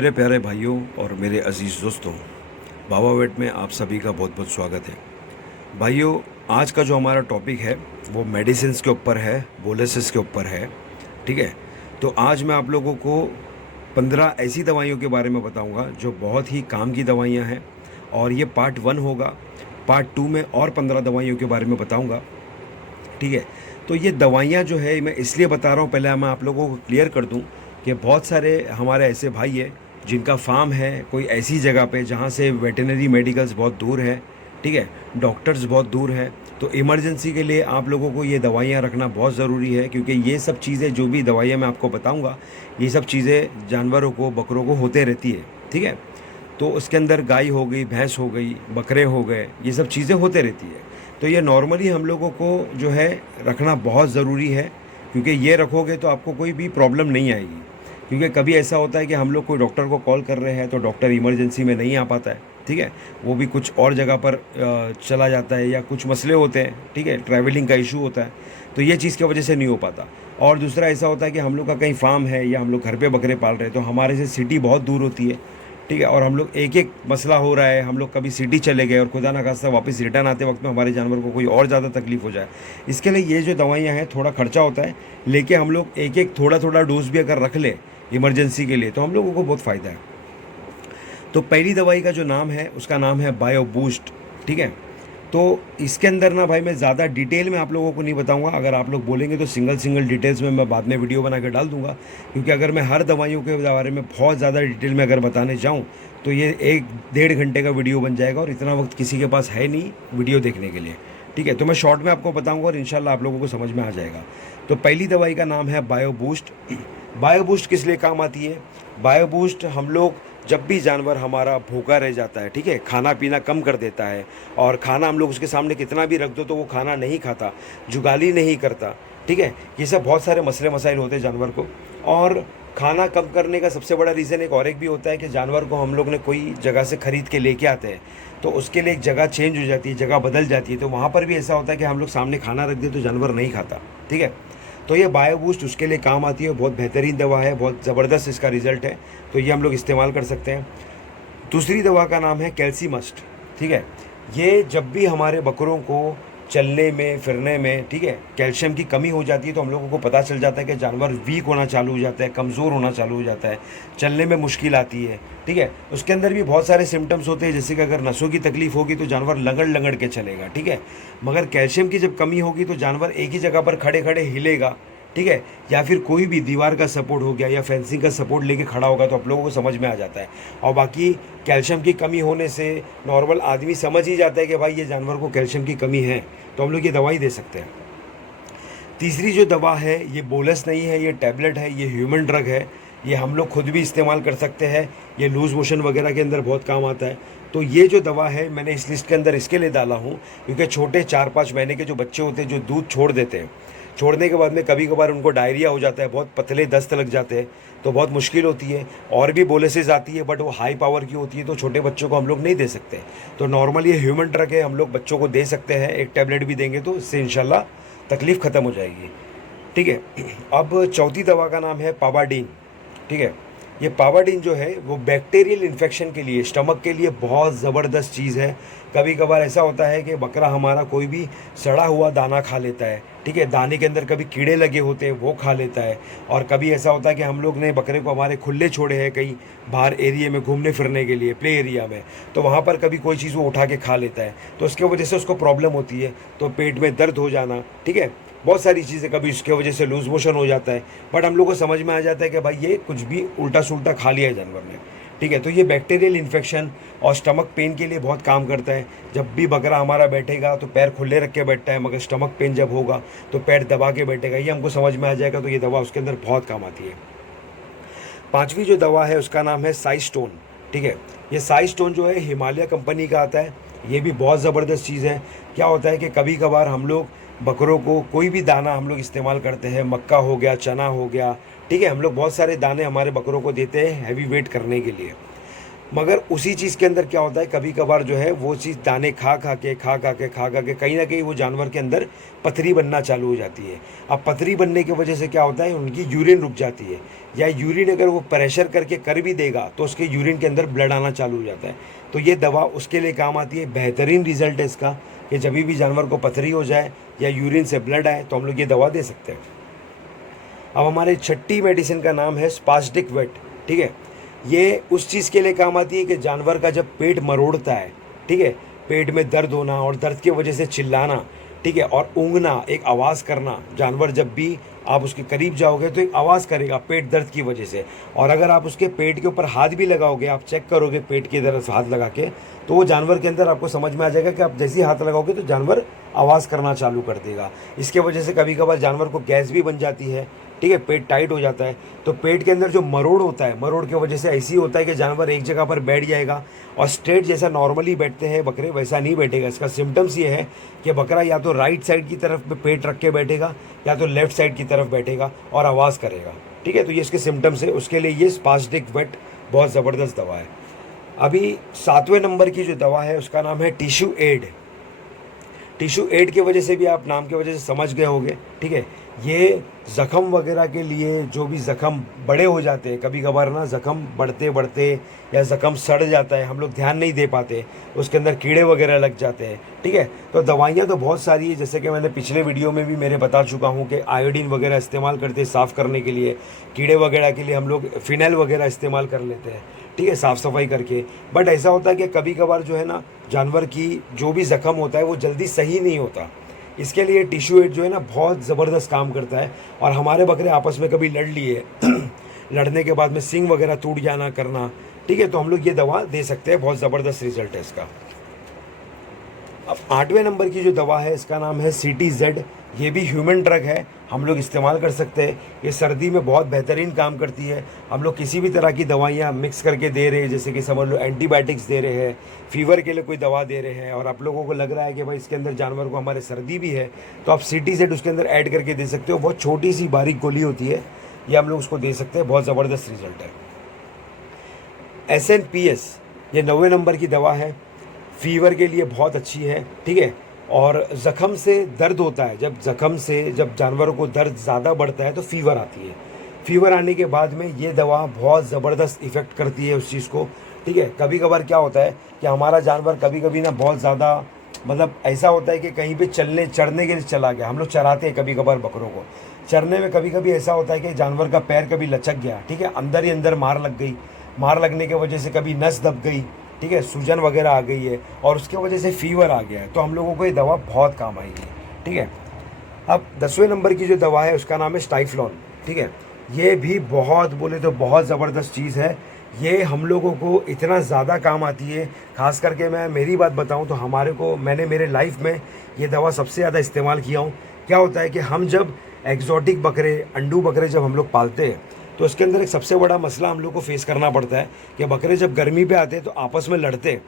मेरे प्यारे भाइयों और मेरे अजीज़ दोस्तों, बाबा वेट में आप सभी का बहुत बहुत स्वागत है। भाइयों, आज का जो हमारा टॉपिक है वो मेडिसिन्स के ऊपर है, बोलेसिस के ऊपर है। ठीक है, तो आज मैं आप लोगों को 15 ऐसी दवाइयों के बारे में बताऊंगा जो बहुत ही काम की दवाइयां हैं, और ये पार्ट 1 होगा। पार्ट 2 में और 15 दवाइयों के बारे में बताऊंगा। ठीक है, तो ये दवाइयाँ जो है मैं इसलिए बता रहा हूँ, पहले मैं आप लोगों को क्लियर कर दूँ कि बहुत सारे हमारे ऐसे भाई हैं जिनका फार्म है कोई ऐसी जगह पे जहाँ से वेटरनरी मेडिकल्स बहुत दूर है। ठीक है, डॉक्टर्स बहुत दूर हैं, तो इमरजेंसी के लिए आप लोगों को ये दवाइयाँ रखना बहुत ज़रूरी है, क्योंकि ये सब चीज़ें जो भी दवाइयाँ मैं आपको बताऊँगा, ये सब चीज़ें जानवरों को, बकरों को होते रहती है। ठीक है, तो उसके अंदर गाय हो गई, भैंस हो गई, बकरे हो गए, ये सब चीज़ें होते रहती है। तो ये नॉर्मली हम लोगों को जो है रखना बहुत ज़रूरी है, क्योंकि ये रखोगे तो आपको कोई भी प्रॉब्लम नहीं आएगी। क्योंकि कभी ऐसा होता है कि हम लोग कोई डॉक्टर को कॉल कर रहे हैं तो डॉक्टर इमरजेंसी में नहीं आ पाता है। ठीक है, वो भी कुछ और जगह पर चला जाता है, या कुछ मसले होते हैं। ठीक है, ट्रैवलिंग का इशू होता है, तो ये चीज़ की वजह से नहीं हो पाता। और दूसरा ऐसा होता है कि हम लोग का कहीं फार्म है या हम लोग घर पे बकरे पाल रहे हैं, तो हमारे से सिटी बहुत दूर होती है। ठीक है, और हम लोग एक एक मसला हो रहा है, हम लोग कभी सिटी चले गए और खुदा ना खास्ता वापस रिटर्न आते वक्त में हमारे जानवर को कोई और ज़्यादा तकलीफ हो जाए। इसके लिए ये जो दवाइयाँ हैं थोड़ा खर्चा होता है, लेके हम लोग एक एक थोड़ा थोड़ा डोज भी अगर रख ले इमरजेंसी के लिए तो हम लोगों को बहुत फ़ायदा है। तो पहली दवाई का जो नाम है उसका नाम है बायो बूस्ट। ठीक है, तो इसके अंदर ना भाई मैं ज़्यादा डिटेल में आप लोगों को नहीं बताऊंगा। अगर आप लोग बोलेंगे तो सिंगल सिंगल डिटेल्स में मैं बाद में वीडियो बना के डाल दूंगा, क्योंकि अगर मैं हर दवाइयों के बारे में बहुत ज़्यादा डिटेल में अगर बताने जाऊं तो ये 1-1.5 घंटे का वीडियो बन जाएगा, और इतना वक्त किसी के पास है नहीं वीडियो देखने के लिए। ठीक है, तो मैं शॉर्ट में आपको बताऊंगा और इंशाल्लाह आप लोगों को समझ में आ जाएगा। तो पहली दवाई का नाम है बायो बूस्ट। बायो बूस्ट किस लिए काम आती है? बायो बूस्ट हम लोग जब भी जानवर हमारा भूखा रह जाता है, ठीक है, खाना पीना कम कर देता है, और खाना हम लोग उसके सामने कितना भी रख दो तो वो खाना नहीं खाता, जुगाली नहीं करता। ठीक है, ये सब बहुत सारे मसले मसाइल होते हैं जानवर को। और खाना कम करने का सबसे बड़ा रीज़न एक भी होता है कि जानवर को हम लोग ने कोई जगह से ख़रीद के लेके आते हैं, तो उसके लिए एक जगह चेंज हो जाती है, जगह बदल जाती है, तो वहाँ पर भी ऐसा होता है कि हम लोग सामने खाना रख दें तो जानवर नहीं खाता। ठीक है, तो ये बायो बूस्ट उसके लिए काम आती है, बहुत बेहतरीन दवा है, बहुत ज़बरदस्त इसका रिज़ल्ट है, तो ये हम लोग इस्तेमाल कर सकते हैं। दूसरी दवा का नाम है कैल्सीमस्ट। ठीक है, ये जब भी हमारे बकरों को चलने में, फिरने में, ठीक है, कैल्शियम की कमी हो जाती है, तो हम लोगों को पता चल जाता है कि जानवर वीक होना चालू हो जाता है, कमज़ोर होना चालू हो जाता है, चलने में मुश्किल आती है। ठीक है, उसके अंदर भी बहुत सारे सिम्टम्स होते हैं, जैसे कि अगर नसों की तकलीफ होगी तो जानवर लगड़ लगड़ के चलेगा। ठीक है, मगर कैल्शियम की जब कमी होगी तो जानवर एक ही जगह पर खड़े खड़े हिलेगा। ठीक है, या फिर कोई भी दीवार का सपोर्ट हो गया या फेंसिंग का सपोर्ट लेके खड़ा होगा, तो आप लोगों को समझ में आ जाता है। और बाकी कैल्शियम की कमी होने से नॉर्मल आदमी समझ ही जाता है कि भाई ये जानवर को कैल्शियम की कमी है, तो हम लोग ये दवाई दे सकते हैं। तीसरी जो दवा है ये बोलस नहीं है, ये टैबलेट है, ये ह्यूमन ड्रग है, ये हम लोग खुद भी इस्तेमाल कर सकते हैं, ये लूज़ मोशन वगैरह के अंदर बहुत काम आता है। तो ये जो दवा है मैंने इस लिस्ट के अंदर इसके लिए डाला हूँ, क्योंकि छोटे 4-5 महीने के जो बच्चे होते हैं जो दूध छोड़ देते हैं, छोड़ने के बाद में कभी कभार उनको डायरिया हो जाता है, बहुत पतले दस्त लग जाते हैं, तो बहुत मुश्किल होती है। और भी बोलेसिस आती है, बट वो हाई पावर की होती है, तो छोटे बच्चों को हम लोग नहीं दे सकते। तो नॉर्मल ये ह्यूमन ड्रग है, हम लोग बच्चों को दे सकते हैं, एक टैबलेट भी देंगे तो इससे इंशाल्लाह तकलीफ़ ख़त्म हो जाएगी। ठीक है, अब चौथी दवा का नाम है पावाडीन। ठीक है, ये पावाडीन जो है वो बैक्टीरियल इन्फेक्शन के लिए, स्टमक के लिए बहुत ज़बरदस्त चीज़ है। कभी कभार ऐसा होता है कि बकरा हमारा कोई भी सड़ा हुआ दाना खा लेता है, ठीक है, दाने के अंदर कभी कीड़े लगे होते हैं वो खा लेता है। और कभी ऐसा होता है कि हम लोग ने बकरे को हमारे खुले छोड़े हैं कहीं बाहर एरिया में घूमने फिरने के लिए, प्ले एरिया में, तो वहाँ पर कभी कोई चीज़ वो उठा के खा लेता है, तो उसकी वजह से उसको प्रॉब्लम होती है, तो पेट में दर्द हो जाना, ठीक है, बहुत सारी चीज़ें, कभी उसके वजह से लूज मोशन हो जाता है। बट हम लोग को समझ में आ जाता है कि भाई ये कुछ भी उल्टा सुल्टा खा लिया है जानवर ने। ठीक है, तो ये बैक्टीरियल इन्फेक्शन और स्टमक पेन के लिए बहुत काम करता है। जब भी बकरा हमारा बैठेगा तो पैर खुले रख के बैठता है, मगर स्टमक पेन जब होगा तो पैर दबा के बैठेगा, ये हमको समझ में आ जाएगा, तो ये दवा उसके अंदर बहुत काम आती है। पांचवी जो दवा है उसका नाम है साई स्टोन। ठीक है, ये साई स्टोन जो है हिमालय कंपनी का आता है, ये भी बहुत ज़बरदस्त चीज़ है। क्या होता है कि कभी कभार हम लोग बकरों को कोई भी दाना हम लोग इस्तेमाल करते हैं, मक्का हो गया, चना हो गया, ठीक है, हम लोग बहुत सारे दाने हमारे बकरों को देते हैं हैवी वेट करने के लिए। मगर उसी चीज़ के अंदर क्या होता है, कभी कभार जो है वो चीज़ दाने खा खा के कहीं ना कहीं वो जानवर के अंदर पथरी बनना चालू हो जाती है। अब पथरी बनने की वजह से क्या होता है, उनकी यूरिन रुक जाती है, या यूरिन अगर वो प्रेशर करके कर भी देगा तो उसके यूरिन के अंदर ब्लड आना चालू हो जाता है। तो ये दवा उसके लिए काम आती है। बेहतरीन रिजल्ट है इसका कि जब भी जानवर को पथरी हो जाए या यूरिन से ब्लड आए तो हम लोग ये दवा दे सकते हैं। अब हमारे छठी मेडिसिन का नाम है स्पास्टिक वेट। ठीक है, ये उस चीज़ के लिए काम आती है कि जानवर का जब पेट मरोड़ता है, ठीक है, पेट में दर्द होना और दर्द की वजह से चिल्लाना, ठीक है, और ऊँगना, एक आवाज़ करना, जानवर जब भी आप उसके करीब जाओगे तो एक आवाज़ करेगा पेट दर्द की वजह से। और अगर आप उसके पेट के ऊपर हाथ भी लगाओगे, आप चेक करोगे पेट की तरफ हाथ लगा के, तो वो जानवर के अंदर आपको समझ में आ जाएगा कि आप जैसे ही हाथ लगाओगे तो जानवर आवाज़ करना चालू कर देगा। इसके वजह से कभी कभार जानवर को गैस भी बन जाती है, ठीक है, पेट टाइट हो जाता है। तो पेट के अंदर जो मरोड़ होता है, मरोड़ की वजह से ऐसी होता है कि जानवर एक जगह पर बैठ जाएगा और स्ट्रेट जैसा नॉर्मली बैठते हैं बकरे वैसा नहीं बैठेगा। इसका सिम्टम्स ये है कि बकरा या तो राइट साइड की तरफ पे पेट रख के बैठेगा या तो लेफ्ट साइड की तरफ बैठेगा और आवाज़ करेगा। ठीक है, तो ये इसके सिम्टम्स है। उसके लिए ये स्पास्टिक वेट बहुत ज़बरदस्त दवा है। अभी 7वें नंबर की जो दवा है उसका नाम है टिश्यू एड। टिश्यू एड की वजह से भी आप नाम की वजह से समझ गए होंगे। ठीक है, ये ज़ख़म वगैरह के लिए, जो भी ज़ख़म बड़े हो जाते हैं, कभी कभार ना ज़ख़म बढ़ते बढ़ते या ज़ख़म सड़ जाता है, हम लोग ध्यान नहीं दे पाते, उसके अंदर कीड़े वगैरह लग जाते हैं। ठीक है, तो दवाइयाँ तो बहुत सारी है, जैसे कि मैंने पिछले वीडियो में भी मेरे बता चुका हूँ कि आयोडीन वगैरह इस्तेमाल करते हैं साफ़ करने के लिए, कीड़े वगैरह के लिए हम लोग फिनाइल वगैरह इस्तेमाल कर लेते हैं, ठीक है, साफ़ सफाई करके। बट ऐसा होता है कि कभी कभार जो है ना, जानवर की जो भी ज़ख़म होता है वो जल्दी सही नहीं होता। इसके लिए टिश्यू एड जो है ना बहुत ज़बरदस्त काम करता है। और हमारे बकरे आपस में कभी लड़ लिए लड़ने के बाद में सींग वगैरह टूट जाना करना, ठीक है, तो हम लोग ये दवा दे सकते हैं, बहुत ज़बरदस्त रिजल्ट है इसका। अब 8वें नंबर की जो दवा है इसका नाम है CTZ। ये भी ह्यूमन ड्रग है, हम लोग इस्तेमाल कर सकते हैं। ये सर्दी में बहुत बेहतरीन काम करती है। हम लोग किसी भी तरह की दवाइयाँ मिक्स करके दे रहे हैं, जैसे कि समझ लो एंटीबायोटिक्स दे रहे हैं, फीवर के लिए कोई दवा दे रहे हैं, और आप लोगों को लग रहा है कि भाई इसके अंदर जानवर को हमारे सर्दी भी है, तो आप CTZ उसके अंदर ऐड करके दे सकते हो। बहुत छोटी सी बारीक गोली होती है, ये हम लोग उसको दे सकते हैं, बहुत ज़बरदस्त रिजल्ट है। SNPS ये 9वें नंबर की दवा है, फीवर के लिए बहुत अच्छी है। ठीक है, और ज़ख़म से दर्द होता है, जब ज़ख़म से जब जानवरों को दर्द ज़्यादा बढ़ता है तो फीवर आती है। फीवर आने के बाद में ये दवा बहुत ज़बरदस्त इफ़ेक्ट करती है उस चीज़ को। ठीक है, कभी कभार क्या होता है कि हमारा जानवर कभी कभी ना बहुत ज़्यादा, मतलब ऐसा होता है कि कहीं पे चलने चढ़ने के लिए चला गया, हम लोग चराते हैं कभी कभार बकरों को, चरने में कभी कभी ऐसा होता है कि जानवर का पैर कभी लचक गया, ठीक है, अंदर ही अंदर मार लग गई, मार लगने की वजह से कभी नस दब गई, ठीक है, सूजन वगैरह आ गई है और उसके वजह से फीवर आ गया है, तो हम लोगों को ये दवा बहुत काम आएगी। ठीक है, अब 10वें नंबर की जो दवा है उसका नाम है स्टाइफ्लॉन। ठीक है, ये भी बहुत बोले तो बहुत ज़बरदस्त चीज़ है। ये हम लोगों को इतना ज़्यादा काम आती है, ख़ास करके मैं मेरी बात बताऊं तो मैंने मेरे लाइफ में ये दवा सबसे ज़्यादा इस्तेमाल किया हूँ। क्या होता है कि हम जब एक्जॉटिक बकरे, अंडू बकरे जब हम लोग पालते हैं तो उसके अंदर एक सबसे बड़ा मसला हम लोग को फेस करना पड़ता है कि बकरे जब गर्मी पे आते हैं तो आपस में लड़ते हैं।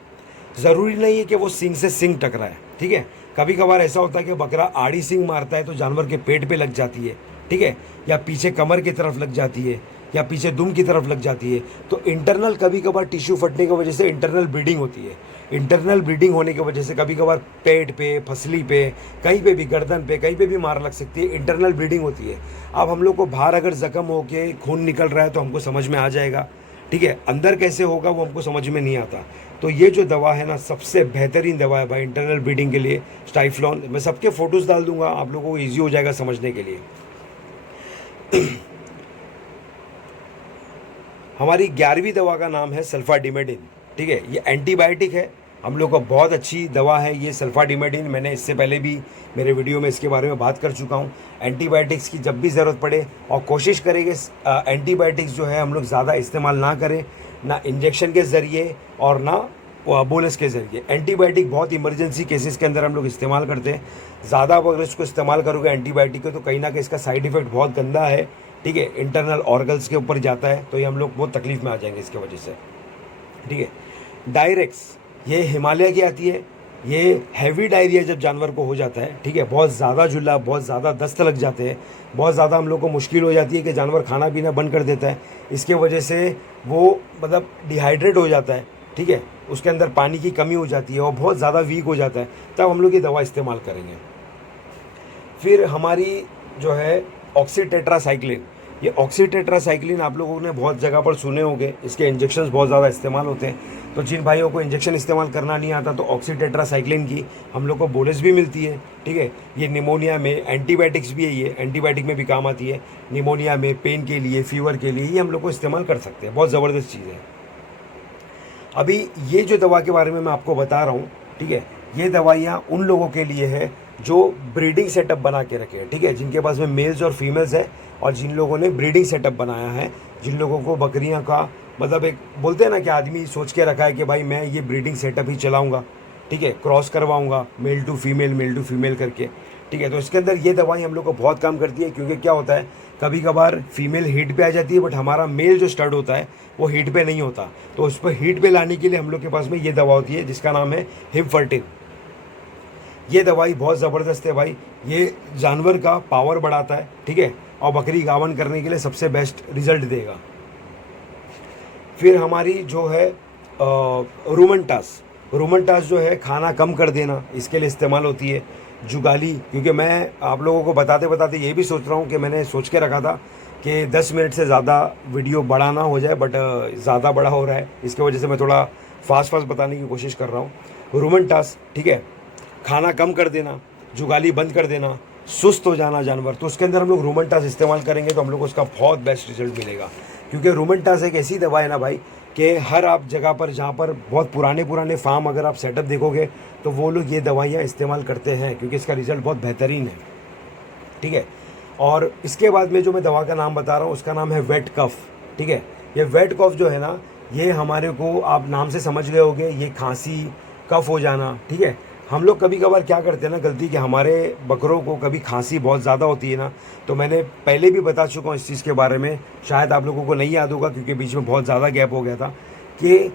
ज़रूरी नहीं है कि वो सींग से सींग टकराए, ठीक है, कभी कभार ऐसा होता है कि बकरा आड़ी सींग मारता है तो जानवर के पेट पे लग जाती है, ठीक है, या पीछे कमर की तरफ लग जाती है, या पीछे दुम की तरफ लग जाती है। तो इंटरनल कभी कभार टिश्यू फटने की वजह से इंटरनल ब्लीडिंग होती है। इंटरनल ब्लीडिंग होने की वजह से कभी कभार पेट पे, फसली पे, कहीं पे भी, गर्दन पे, कहीं पे भी मार लग सकती है, इंटरनल ब्लीडिंग होती है। अब हम लोग को बाहर अगर ज़ख्म हो के खून निकल रहा है तो हमको समझ में आ जाएगा, ठीक है, अंदर कैसे होगा वो हमको समझ में नहीं आता। तो ये जो दवा है ना सबसे बेहतरीन दवा है भाई इंटरनल ब्लीडिंग के लिए, स्टाइफ्लॉन। मैं सबके फ़ोटोज़ डाल दूंगा, आप लोगों को ईजी हो जाएगा समझने के लिए। हमारी 11वीं दवा का नाम है सल्फाडिमेडिन। ठीक है, ये एंटीबायोटिक है, हम लोग को बहुत अच्छी दवा है ये सल्फाडिमेडिन। मैंने इससे पहले भी मेरे वीडियो में इसके बारे में बात कर चुका हूँ। एंटीबायोटिक्स की जब भी ज़रूरत पड़े, और कोशिश करेंगे एंटीबायोटिक्स जो है हम लोग ज़्यादा इस्तेमाल ना करें, ना इंजेक्शन के ज़रिए और ना बोलस के ज़रिए। एंटीबायोटिक बहुत इमरजेंसी केसेस के अंदर हम लोग इस्तेमाल करते हैं। ज़्यादा अगर इसको इस्तेमाल करोगे एंटीबायोटिक को तो कहीं ना कहीं इसका साइड इफ़ेक्ट बहुत गंदा है, ठीक है, इंटरनल ऑर्गन्स के ऊपर जाता है, तो ये हम लोग बहुत तकलीफ़ में आ जाएंगे इसके वजह से। ठीक है, डायरेक्स ये हिमालय की आती है। ये हैवी डायरिया जब जानवर को हो जाता है, ठीक है, बहुत ज़्यादा जुल्ला, बहुत ज़्यादा दस्त लग जाते हैं, बहुत ज़्यादा हम लोग को मुश्किल हो जाती है कि जानवर खाना पीना बंद कर देता है, इसके वजह से वो मतलब डिहाइड्रेट हो जाता है, ठीक है, उसके अंदर पानी की कमी हो जाती है और बहुत ज़्यादा वीक हो जाता है, तब हम लोग ये दवा इस्तेमाल करेंगे। फिर हमारी जो है ऑक्सीटेट्रासाइक्लिन, ये ऑक्सीटेट्रासाइक्लिन आप लोगों ने बहुत जगह पर सुने होंगे, इसके इंजेक्शंस बहुत ज़्यादा इस्तेमाल होते हैं। तो जिन भाइयों को इंजेक्शन इस्तेमाल करना नहीं आता तो ऑक्सीटेट्रासाइक्लिन की हम लोग को बोलस भी मिलती है, ठीक है। ये निमोनिया में, एंटीबायोटिक्स भी है, ये एंटीबायोटिक में भी काम आती है, निमोनिया में, पेन के लिए, फीवर के लिए, ये हम लोग को इस्तेमाल कर सकते हैं। बहुत ज़बरदस्त चीज़ है। अभी ये जो दवा के बारे में मैं आपको बता रहा हूँ, ठीक है, ये दवाइयाँ उन लोगों के लिए है जो ब्रीडिंग सेटअप बना के रखे हैं, ठीक है, जिनके पास में मेल्स और फीमेल्स है और जिन लोगों ने ब्रीडिंग सेटअप बनाया है, जिन लोगों को बकरियां का मतलब एक बोलते हैं ना कि आदमी सोच के रखा है कि भाई मैं ये ब्रीडिंग सेटअप ही चलाऊंगा, ठीक है, क्रॉस करवाऊंगा मेल टू फीमेल करके, ठीक है। तो इसके अंदर ये दवाई हम लोग को बहुत काम करती है, क्योंकि क्या होता है कभी कभार फीमेल हीट पे आ जाती है बट हमारा मेल जो स्टड होता है वो हीट पे नहीं होता, तो उस पर हीट पे लाने के लिए हम लोग के पास में ये दवा होती है जिसका नाम है हिमफर्टिन। ये दवाई बहुत ज़बरदस्त है भाई, ये जानवर का पावर बढ़ाता है, ठीक है, और बकरी गावन करने के लिए सबसे बेस्ट रिजल्ट देगा। फिर हमारी जो है रूमेंटास जो है खाना कम कर देना, इसके लिए इस्तेमाल होती है। जुगाली, क्योंकि मैं आप लोगों को बताते बताते ये भी सोच रहा हूँ कि मैंने सोच के रखा था कि 10 मिनट से ज़्यादा वीडियो बड़ा ना हो जाए, बट ज़्यादा बड़ा हो रहा है, इसकी वजह से मैं थोड़ा फास्ट बताने की कोशिश कर रहा हूँ। रूमेंटास, ठीक है, खाना कम कर देना, जुगाली बंद कर देना, सुस्त हो जाना जानवर, तो उसके अंदर हम लोग रूमेंटास इस्तेमाल करेंगे तो हम लोग को उसका बहुत बेस्ट रिजल्ट मिलेगा। क्योंकि रूमेंटास एक ऐसी दवा है ना भाई कि हर आप जगह पर जहाँ पर बहुत पुराने फार्म अगर आप सेटअप देखोगे तो वो लोग ये दवाइयाँ इस्तेमाल करते हैं, क्योंकि इसका रिज़ल्ट बहुत बेहतरीन है, ठीक है। और इसके बाद में जो मैं दवा का नाम बता रहा हूँ उसका नाम है वेट कफ, ठीक है। ये वेट कफ जो है ना, ये हमारे को आप नाम से समझ गए होंगे, ये खांसी कफ हो जाना, ठीक है। हम लोग कभी कभार क्या करते हैं ना गलती, कि हमारे बकरों को कभी खांसी बहुत ज़्यादा होती है ना, तो मैंने पहले भी बता चुका हूँ इस चीज़ के बारे में, शायद आप लोगों को नहीं याद होगा क्योंकि बीच में बहुत ज़्यादा गैप हो गया था, कि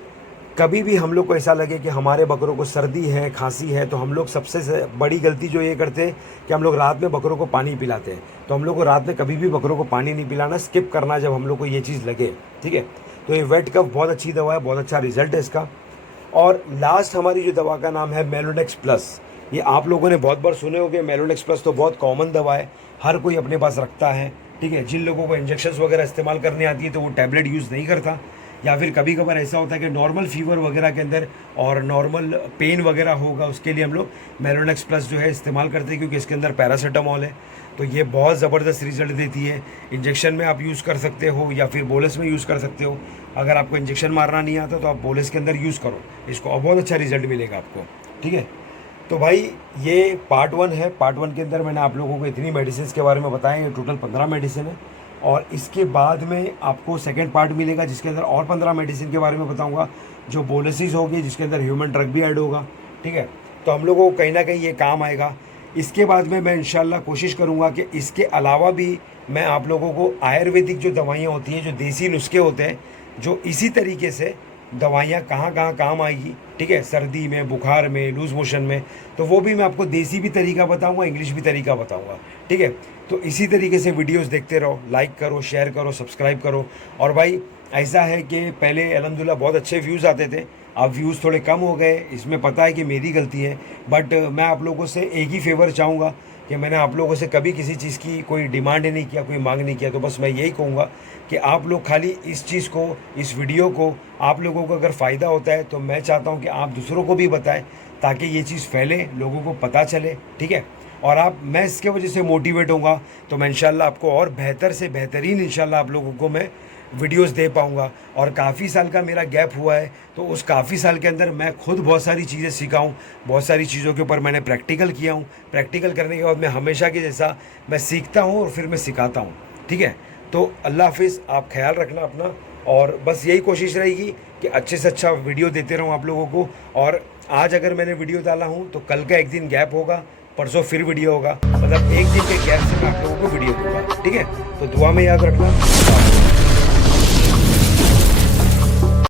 कभी भी हम लोग को ऐसा लगे कि हमारे बकरों को सर्दी है, खांसी है, तो हम लोग सबसे बड़ी गलती जो ये करते हैं कि हम लोग रात में बकरों को पानी पिलाते हैं। तो हम लोग को रात में कभी भी बकरों को पानी नहीं पिलाना, स्किप करना जब हम लोग को ये चीज़ लगे, ठीक है। तो ये वेट कफ बहुत अच्छी दवा है, बहुत अच्छा रिजल्ट है इसका। और लास्ट हमारी जो दवा का नाम है मेलोडेक्स प्लस, ये आप लोगों ने बहुत बार सुने होंगे। मेलोडेक्स प्लस तो बहुत कॉमन दवा है, हर कोई अपने पास रखता है, ठीक है। जिन लोगों को इंजेक्शंस वगैरह इस्तेमाल करनी आती है तो वो टैबलेट यूज़ नहीं करता, या फिर कभी कभार ऐसा होता है कि नॉर्मल फीवर वगैरह के अंदर और नॉर्मल पेन वगैरह होगा, उसके लिए हम लोग मेलोडेक्स प्लस जो है इस्तेमाल करते हैं, क्योंकि इसके अंदर पैरासीटामॉल है, तो ये बहुत ज़बरदस्त रिजल्ट देती है। इंजेक्शन में आप यूज़ कर सकते हो या फिर बोलस में यूज़ कर सकते हो। अगर आपको इंजेक्शन मारना नहीं आता तो आप बोलस के अंदर यूज़ करो इसको, और बहुत अच्छा रिजल्ट मिलेगा आपको, ठीक है। तो भाई ये पार्ट 1 है। पार्ट 1 के अंदर मैंने आप लोगों को इतनी मेडिसिन के बारे में बताया, ये टोटल 15 मेडिसिन है, और इसके बाद में आपको सेकंड पार्ट मिलेगा जिसके अंदर और 15 मेडिसिन के बारे में बताऊंगा, जो बोलसिस होगी, जिसके अंदर ह्यूमन ड्रग भी ऐड होगा, ठीक है। तो हम लोगों को कहीं ना कहीं ये काम आएगा। इसके बाद में मैं इंशाल्लाह कोशिश करूँगा कि इसके अलावा भी मैं आप लोगों को आयुर्वेदिक जो दवाइयाँ होती हैं, जो देसी नुस्खे होते हैं, जो इसी तरीके से दवाइयाँ कहाँ कहाँ काम आएगी, ठीक है, सर्दी में, बुखार में, लूज़ मोशन में, तो वो भी मैं आपको देसी भी तरीका बताऊंगा, इंग्लिश भी तरीका बताऊंगा, ठीक है। तो इसी तरीके से वीडियोस देखते रहो, लाइक करो, शेयर करो, सब्सक्राइब करो। और भाई ऐसा है कि पहले अल्हम्दुलिल्लाह बहुत अच्छे व्यूज़ आते थे, अब व्यूज़ थोड़े कम हो गए, इसमें पता है कि मेरी गलती है, बट मैं आप लोगों से एक ही फेवर चाहूँगा कि मैंने आप लोगों से कभी किसी चीज़ की कोई डिमांड नहीं किया, कोई मांग नहीं किया। तो बस मैं यही कहूँगा कि आप लोग खाली इस चीज़ को, इस वीडियो को, आप लोगों को अगर फ़ायदा होता है तो मैं चाहता हूँ कि आप दूसरों को भी बताएं, ताकि ये चीज़ फैले, लोगों को पता चले, ठीक है। और मैं इसके वजह से मोटिवेट होऊंगा, तो मैं इंशाल्लाह आपको और बेहतर से बेहतरीन इंशाल्लाह आप लोगों को मैं वीडियोस दे पाऊंगा। और काफ़ी साल का मेरा गैप हुआ है, तो उस काफ़ी साल के अंदर मैं खुद बहुत सारी चीज़ें सीखा हूँ, बहुत सारी चीज़ों के ऊपर मैंने प्रैक्टिकल किया हूँ। प्रैक्टिकल करने के बाद मैं हमेशा की जैसा मैं सीखता हूँ और फिर मैं सिखाता हूँ, ठीक है। तो अल्लाह हाफिज़, आप ख्याल रखना अपना, और बस यही कोशिश रहेगी कि अच्छे से अच्छा वीडियो देते रहूँ आप लोगों को। और आज अगर मैंने वीडियो डाला हूँ तो कल का एक दिन गैप होगा, परसों फिर वीडियो होगा, मतलब एक दिन के गैप से मैं आप लोगों को वीडियो दूँगा, ठीक है। तो दुआ में याद रखना।